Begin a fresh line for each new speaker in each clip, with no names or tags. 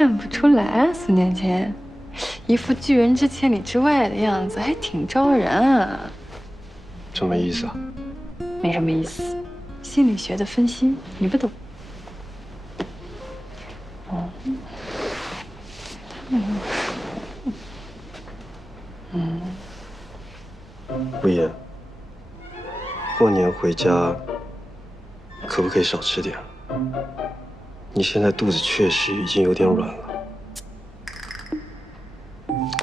看不出来啊，四年前，一副拒人之千里之外的样子，还挺招人啊。
什么意思啊？
没什么意思，心理学的分析你不懂。哦，嗯，
嗯，无言，过年回家可不可以少吃点？你现在肚子确实已经有点软了。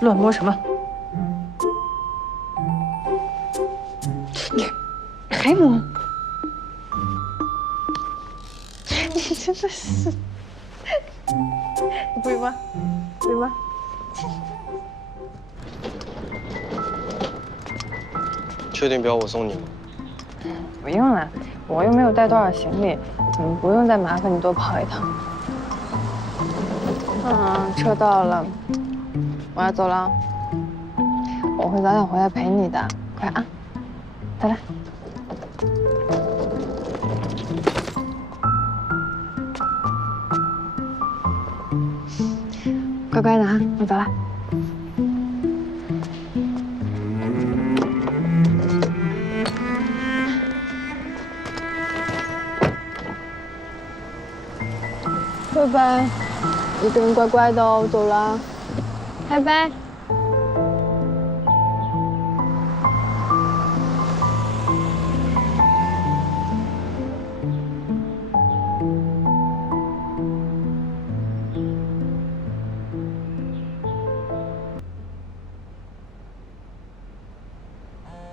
乱摸什么？你还摸？你真的是，你不会吗？会吗？
确定不要我送你吗？
不用了，我又没有带多少行李。嗯，不用再麻烦你多跑一趟。嗯，车到了，我要走了。我会早点回来陪你的，快啊，再来。乖乖的啊，我走了。拜拜，一个人乖乖的哦，我走了，拜拜。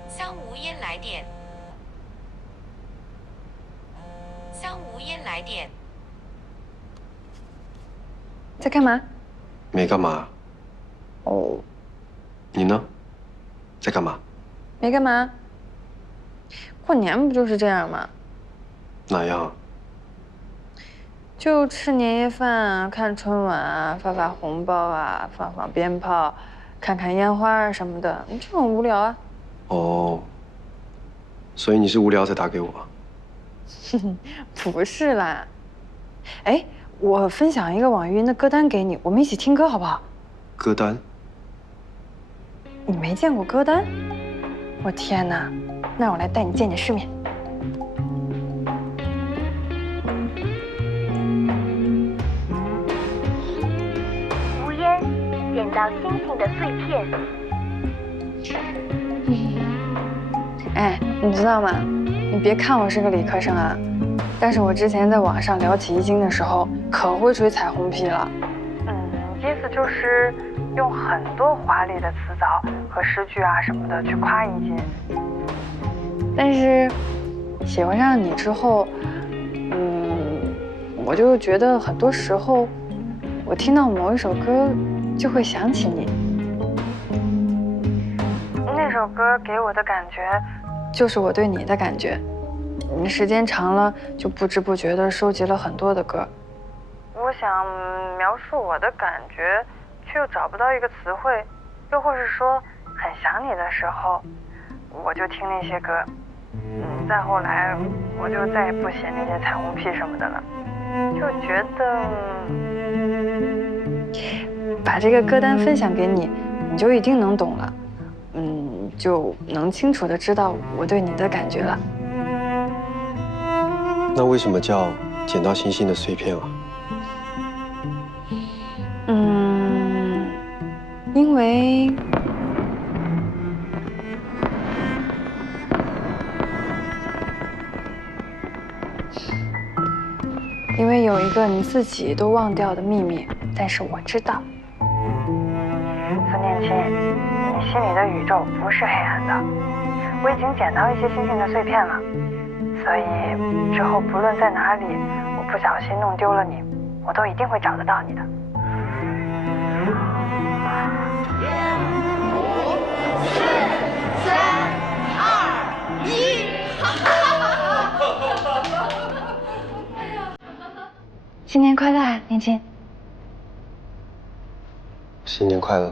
桑无烟来电，桑无烟来电。
在干嘛？
没干嘛。哦。你呢？在干嘛？
没干嘛。过年不就是这样吗？
哪样？
就吃年夜饭啊，看春晚啊，发发红包啊，放放鞭炮，看看烟花啊什么的，就很无聊啊。
哦。所以你是无聊才打给我？
不是啦。哎。我分享一个网易云的歌单给你，我们一起听歌好不好？
歌单？
你没见过歌单？我天哪！那我来带你见见世面。
无烟，捡到星星的碎片。
哎，你知道吗？你别看我是个理科生啊。但是我之前在网上聊起易经的时候，可会吹彩虹屁了。嗯，意思就是用很多华丽的词藻和诗句啊什么的去夸易经。但是喜欢上你之后，嗯，我就觉得很多时候，我听到某一首歌就会想起你。那首歌给我的感觉，就是我对你的感觉。你时间长了，就不知不觉的收集了很多的歌。我想描述我的感觉，却又找不到一个词汇，又或是说很想你的时候，我就听那些歌。嗯，再后来，我就再也不写那些彩虹屁什么的了，就觉得把这个歌单分享给你，你就一定能懂了。嗯，就能清楚的知道我对你的感觉了。
那为什么叫捡到星星的碎片啊？
嗯，因为因为有一个你自己都忘掉的秘密，但是我知道。孙念青，你心里的宇宙不是黑暗的，我已经捡到一些星星的碎片了。所以之后不论在哪里，我不小心弄丢了你，我都一定会找得到你的。
五、四、三、二、一，
新年快乐，年轻。
新年快乐。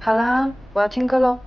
好了，我要听歌喽。